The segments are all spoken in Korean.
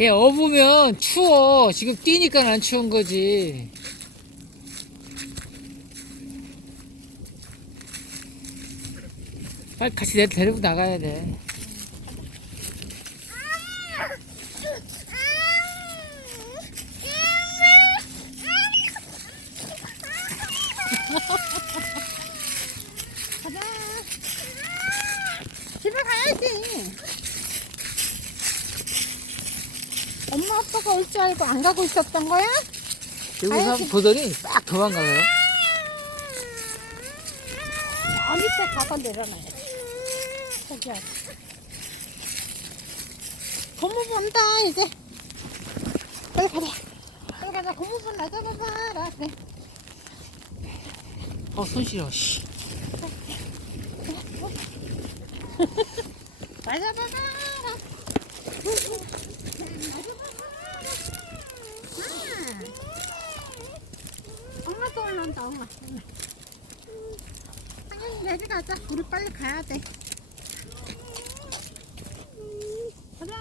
얘 업으면 추워. 지금 뛰니까 안 추운 거지. 빨리 같이 내 데리고 나가야 돼. 가자. 집에 가야지. 아빠가 올 줄 알고 안 가고 있었던 거야? 그리고서 가야지. 보더니 딱 도망가요. 저 밑에 가서 내려놔야 돼. 저기야. 고무부 온다, 이제. 빨리 가자. 빨리 가자. 고무부 나잡아봐라. 그래. 어, 손 시려, 씨. 나잡아봐 라. 엄마 또 올라온다, 엄마. 엄마. 당연히 내려가자. 우리 빨리 가야 돼. 가자.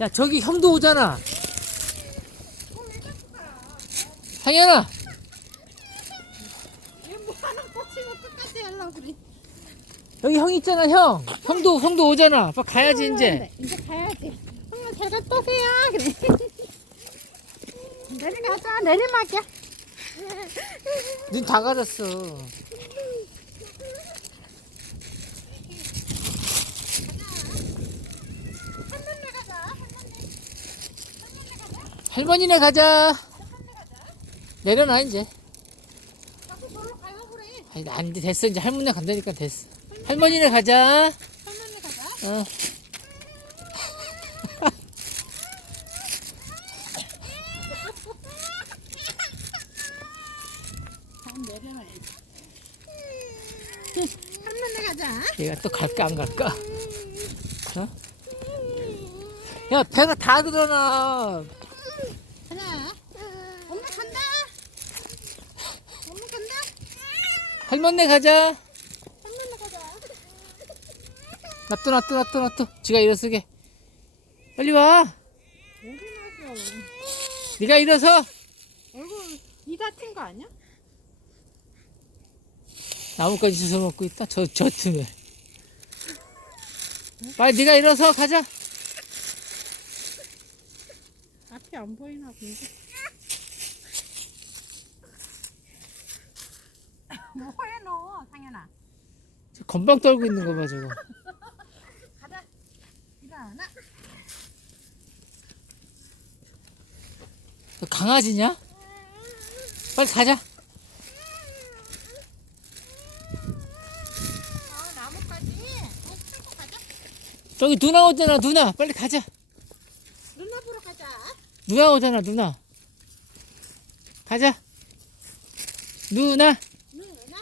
야, 저기 형도 오잖아. 상현아! 얘뭐 하나 꽂히고 끝까지 하려고 그래. 여기 형 있잖아, 형. 형도, 형도 오잖아. 빨리 가야지, 이제. 이제 가야지. 엄마 잘 갔다 오세요. 그래. 내려가자. 내리막이야. 눈다 가렸어. 할머니 가자. 할머니네 가자. 내려놔, 이제. 아니, 안 돼. 됐어. 이제 할머니네 간다니까 됐어. 할머니네 가자. 할머니 가자. 어. 내려놔야지. 할머니 가자. 얘가 또 갈까, 안 갈까? 어? 야, 배가 다 들어나. 가자. 엄마 간다. 엄마 간다. 할머니네 가자. 할머니 가자. 놔둬, 놔둬, 놔둬, 놔둬. 지가 일어서게. 빨리 와. 어디 나서? 네가 일어서. 얼굴 이 다친 거 아니야? 나뭇가지 주워 먹고 있다. 저, 저 틈에. 빨리 네가 일어서 가자. 앞이 안 보이나 본데. 뭐해 너 상현아. 저 건방 떨고 있는 거 봐, 저거. 가자. 일어나. 너 강아지냐? 빨리 가자. 어 나뭇가지. 어 끌고 가자. 저기 누나 오잖아, 누나. 빨리 가자. 누나 보러 가자. 누나 오잖아, 누나. 가자. 누나. 누나.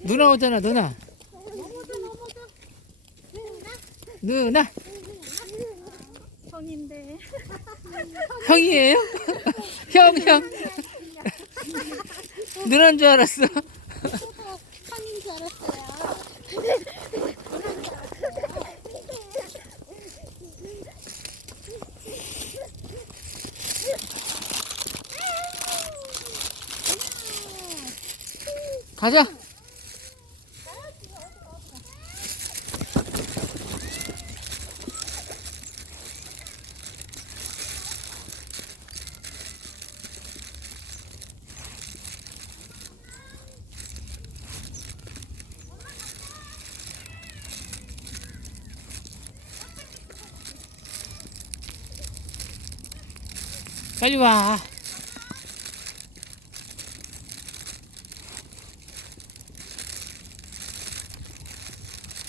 누나 오잖아, 누나. 누나. 누나. 손인데. 형이에요? 형, 형. 누나인 줄 알았어. 손인 줄 알았어요. 가자. 빨리 와.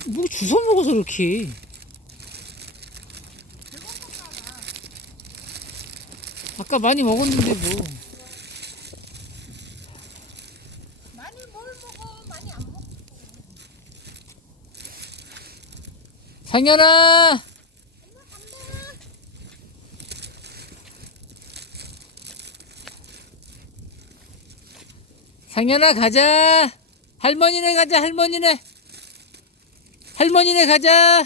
뭐 주워 먹어서 그렇게. 아까 많이 먹었는데 뭐. 많이 뭘 먹어? 많이 안 먹어. 상현아! 상현아 가자! 할머니네 가자 할머니네. 할머니네 가자.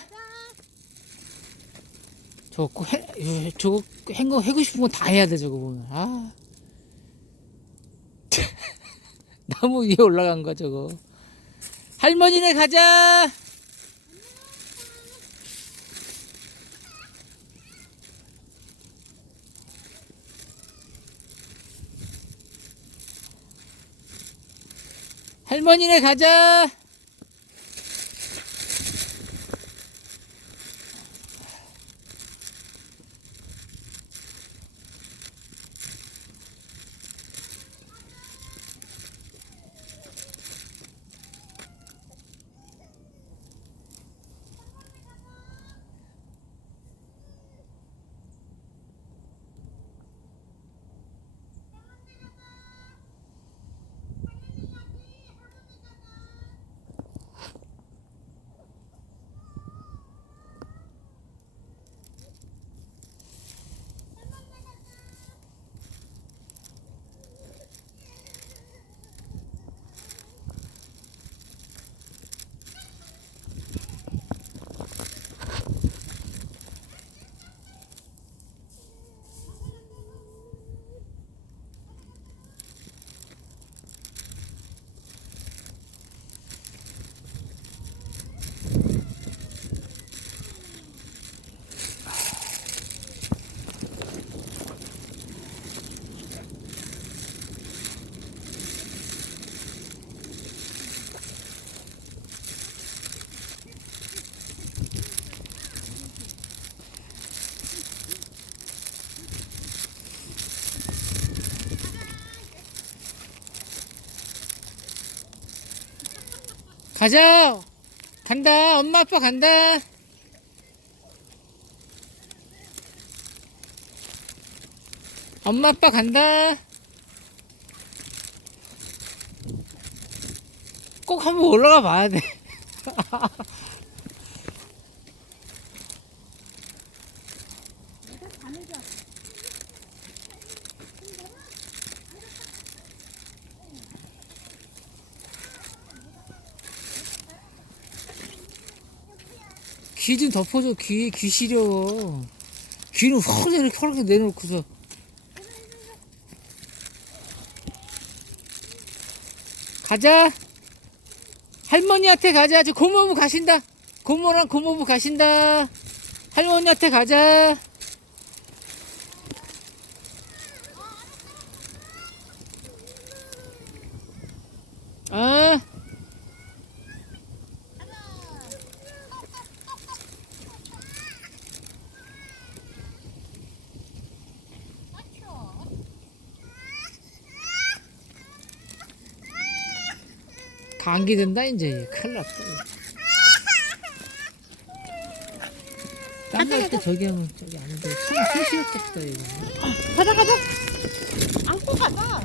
저거 꼭 해, 에, 저거 행거 해고 싶은 건 다 해야 돼 저거 보면. 아. 나무 위에 올라간 거 저거. 할머니네 가자 할머니네 가자 가자. 간다. 엄마 아빠 간다. 엄마 아빠 간다. 꼭 한번 올라가 봐야 돼 귀 좀 덮어줘. 귀, 귀 시려워 귀는 확 이렇게 허렇게 내놓고서. 가자. 할머니한테 가자. 저 고모부 가신다. 고모랑 고모부 가신다. 할머니한테 가자. 아 감기 된다 이제. 큰일 났다. 땀날 때 저기 하면 저기 안돼. 손 쑤시겠다 이거. 가자 가자. 안고 가자